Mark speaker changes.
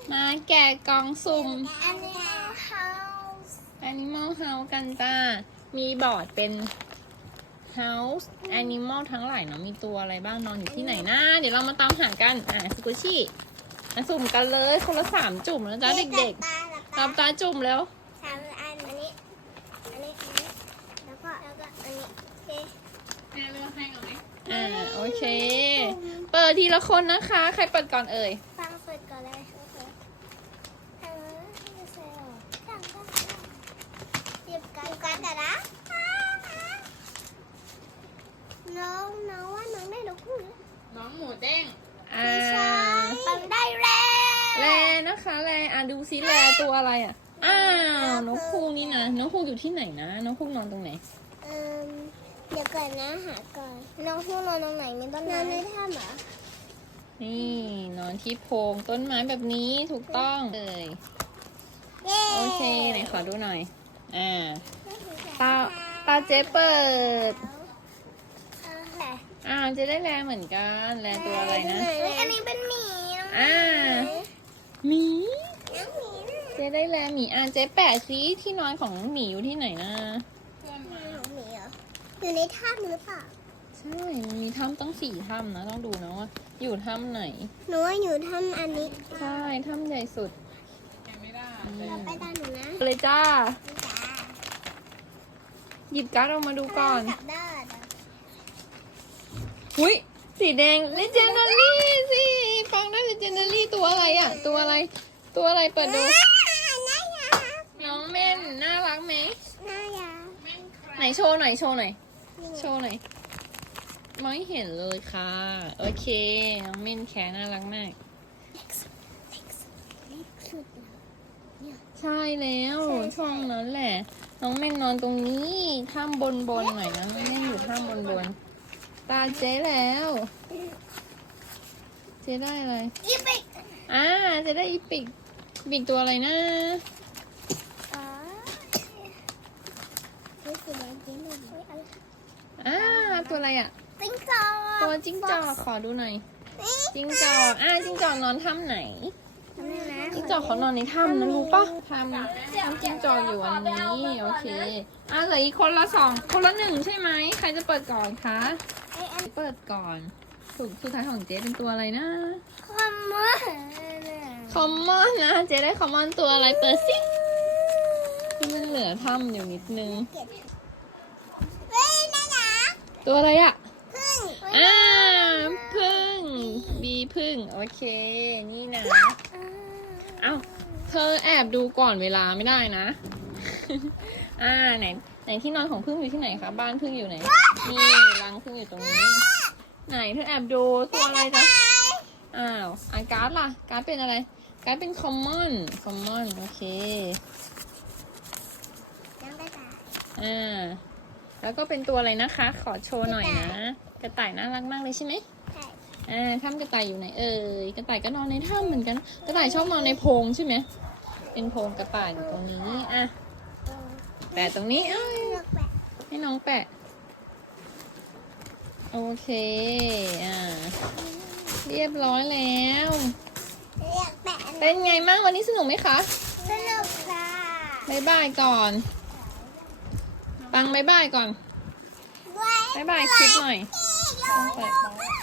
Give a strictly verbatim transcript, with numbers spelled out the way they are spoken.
Speaker 1: มาแกะกล่องสุ่ม
Speaker 2: Animal House
Speaker 1: Animal House กันจ้า มีบอร์ดเป็น House Animal ทั้งหลายเนาะ มีตัวอะไรบ้างนอนอยู่ที่ไหนนะ เดี๋ยวเรามาตามหากัน อ่ะสกุชี่มาสุ่มกันเลยคนละสามจุ่มนะจ๊ะเด็กๆรับตาจุ่มแล้ว
Speaker 2: สามอันอันนี้ อันนี้ อันนี้ แล้วก็แล้วก็อันนี้โอเค
Speaker 1: แม่เลือกให้ก่อนไหมอ่าโอเค เปิดทีละคนนะคะ ใครเปิดก่อนเอ่ย
Speaker 2: ฟังเปิดก่อนเลยโอเคเออไม่ใช่หรอฟังฟังฟังหยิบกันกันแต่ละน้องน้องว่าน้องได้ลูกคู่
Speaker 1: น้องหมูเด้ง อ่า
Speaker 2: ปังได้แล้ว
Speaker 1: แลนะคะแลอ่ะดูซิแลตัวอะไรอ่ะ อ้าวนกฮูกนี่นะนกฮูกอยู่ที่ไหนนะนกฮูกนอนตรงไหน
Speaker 2: เอ่มเดี๋ยวก่อนนะหาก่อนน้องคู่นอนตรงไหนไม่ต้องนอนในถ้ำเหรอ
Speaker 1: นี่นอนที่โพรงต้นไม้แบบนี้ถูกต้องเลย
Speaker 2: เย้
Speaker 1: โอเคไหนขอดูหน่อย อ่า ตา ตาเจ๊เปิด อ่าเจะได้แลเหมือนกันแลตัวอะไรนะ
Speaker 2: เฮ้ยอันนี้เป็นหมีน้อง
Speaker 1: อ่า หมี
Speaker 2: น้องหมีนะ
Speaker 1: เจ๊ได้แลหมีอ่าเจ๊แปะซิที่นอนของหมีอยู่ที่ไหนนะ
Speaker 2: น้องหมีเหรออยู่ในถ้ำหรือเปล่า
Speaker 1: ใช่ มันมีถ้ำตั้งสี่ถ้ำนะ ต้องดูนะว่า อยู่ถ้ำไหน
Speaker 2: หนูว่าอยู่ถ้ำอันนี้
Speaker 1: ใช่ ถ้ำใหญ่สุด
Speaker 2: เราไปตามหนูนะ
Speaker 1: เลยจ้า
Speaker 2: นี่จ้า
Speaker 1: หยิบการ์ดออกมาดูก่อน
Speaker 2: กลับด้าน
Speaker 1: อุ้ยสีแดง Legendary สิฟังได้ Legendary ตัวอะไรอ่ะ ตัวอะไร ตัวอะไรเปิดดู
Speaker 2: น่ารัก
Speaker 1: น้องเม่นน่ารักไหม
Speaker 2: น่ารัก
Speaker 1: ไหนโชว์หน่อย โชว์หน่อย โชว์หน่อย ไม่เห็นเลยค่ะ โอเค น้องเม่นแค่น่ารักมาก
Speaker 2: สุด
Speaker 1: ใช่แล้วช่วงนั้นแหละ น้องเม่นนอนตรงนี้ถ้ำบนบนๆหน่อยนะน้องเม่นอยู่ถ้ำบนบนๆตาเจ๊แล้ว เจ๊ได้อะไร
Speaker 2: อีปิก
Speaker 1: อ่าเจ๊ได้อีปิกปิกตัวอะไรนะ
Speaker 2: อ๋อนี่สีแดงเจ๊หนูด้วยอะไร
Speaker 1: อ่าตัวอะไรอ่ะ
Speaker 2: จิ้งจอก
Speaker 1: ตัวจิ้งจอกขอดูหน่อย จิ้งจอกอ่าจิ้งจอกนอนถ้ำไหน
Speaker 2: นี่นะ
Speaker 1: จิ้งจอกเขานอนในถ้ำนะรู้ปะถ้ำถ้ำจิ้งจอกอยู่อันนี้โอเคอ่าเหลืออีกคนละสองคนละหนึ่งใช่ไหมใครจะเปิดก่อนคะ
Speaker 2: ไออัน
Speaker 1: เปิดก่อนสุดสุดท้ายของเจ๊เป็นตัวอะไรนะ
Speaker 2: คอมมอน
Speaker 1: คอมมอนนะ เจ๊ได้คอมมอนตัวอะไรเปิดสิที่มันเหลือถ้ำอยู่นิดนึง
Speaker 2: เฮ้ยน่ารัก
Speaker 1: ตัวอะไรอะ
Speaker 2: พึ่ง
Speaker 1: อ่าพึ่งบีพึ่งโอเค นี่นะ เอ้าเธอแอบดูก่อนเวลาไม่ได้นะ อ่าไหนไหนที่นอนของพึ่งอยู่ที่ไหนคะบ้านพึ่งอยู่ไหนนี่รังพึ่งอยู่ตรงนี้ ไหนเธอแอบดูตัวอะไรจ๊ะอ้าวอ่าการ์ดล่ะการ์ดเป็นอะไรการ์ดเป็นคอมมอนคอมมอนโอเค
Speaker 2: น้องกระต่าย
Speaker 1: อ่าแล้วก็เป็นตัวอะไรนะคะ ขอโชว์หน่อยนะกระต่ายน่ารักมากเลยใช่ไหม
Speaker 2: ใช่
Speaker 1: อ่าถ้ำกระต่ายอยู่ไหนเอ่ยกระต่ายก็นอนในถ้ำเหมือนกันกระต่ายชอบนอนในโพรงใช่ไหมเป็นโพรงกระต่ายอยู่ตรงนี้อ่ะแปะตรงนี้เอ้ย
Speaker 2: เลือกแบบ
Speaker 1: ให้น้องแปะโอเคอ่าเรียบร้อยแล้ว
Speaker 2: เลือกแบบ
Speaker 1: เป็นไงมั่งวันนี้สนุกไหมคะ
Speaker 2: สนุกค่ะ
Speaker 1: บายบายก่อนปังบายบายก่อน
Speaker 2: ด้วย
Speaker 1: บายบายคลิปหน่อยต้องแปะ